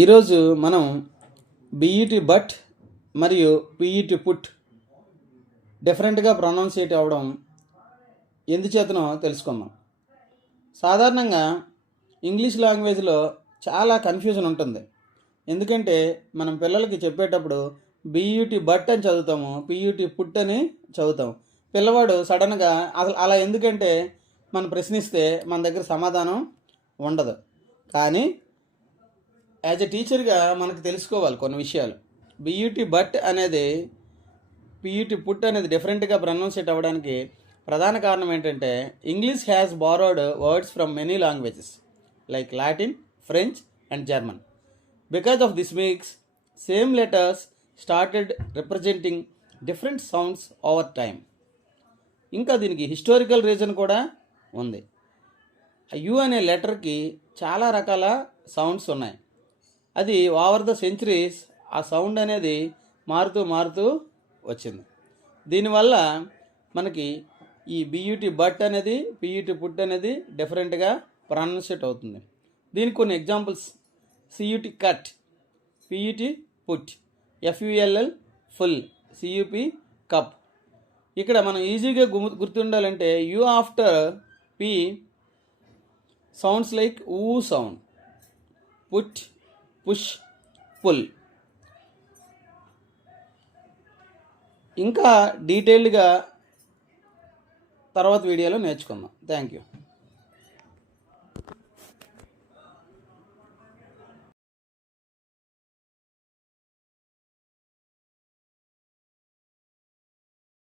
ఈరోజు మనం బిఈటి బట్ మరియు పిఈటి పుట్ డిఫరెంట్గా ప్రొనౌన్సియేట్ అవ్వడం ఎందుచేతనో తెలుసుకుందాం. సాధారణంగా ఇంగ్లీష్ లాంగ్వేజ్లో చాలా కన్ఫ్యూజన్ ఉంటుంది. ఎందుకంటే మనం పిల్లలకి చెప్పేటప్పుడు బిఈటి బట్ అని చదువుతాము, పిఈటి పుట్ అని చదువుతాము. పిల్లవాడు సడన్గా అసలు అలా ఎందుకంటే మనం ప్రశ్నిస్తే మన దగ్గర సమాధానం ఉండదు. కానీ యాజ్ ఎ టీచర్గా మనకు తెలుసుకోవాలి కొన్ని విషయాలు. బిఈటి బట్ అనేది పిఈటి పుట్ అనేది డిఫరెంట్గా ప్రొనౌన్సియేట్ అవ్వడానికి ప్రధాన కారణం ఏంటంటే English has borrowed words from many languages like Latin, French and German. Because of this makes same letters started representing different sounds over time. ఇంకా దీనికి హిస్టారికల్ రీజన్ కూడా ఉంది. యు అనే లెటర్కి చాలా రకాల సౌండ్స్ ఉన్నాయి. అది ఓవర్ ద సెంచురీస్ ఆ సౌండ్ అనేది మారుతూ వచ్చింది. దీనివల్ల మనకి ఈ బిఈటి బట్ అనేది పిఈటి పుట్ అనేది డిఫరెంట్గా ప్రొనౌన్సియేట్ అవుతుంది. దీనికి కొన్ని examples: C U T cut, P E T put, F U L L full, C U P cup. ఇక్కడ మనం ఈజీగా గుర్తుండాలంటే U after P sounds like oo sound, put, push, pull. ఇంకా డీటెయిల్డ్గా తర్వాత వీడియోలో నేర్చుకుందాం. Thank you.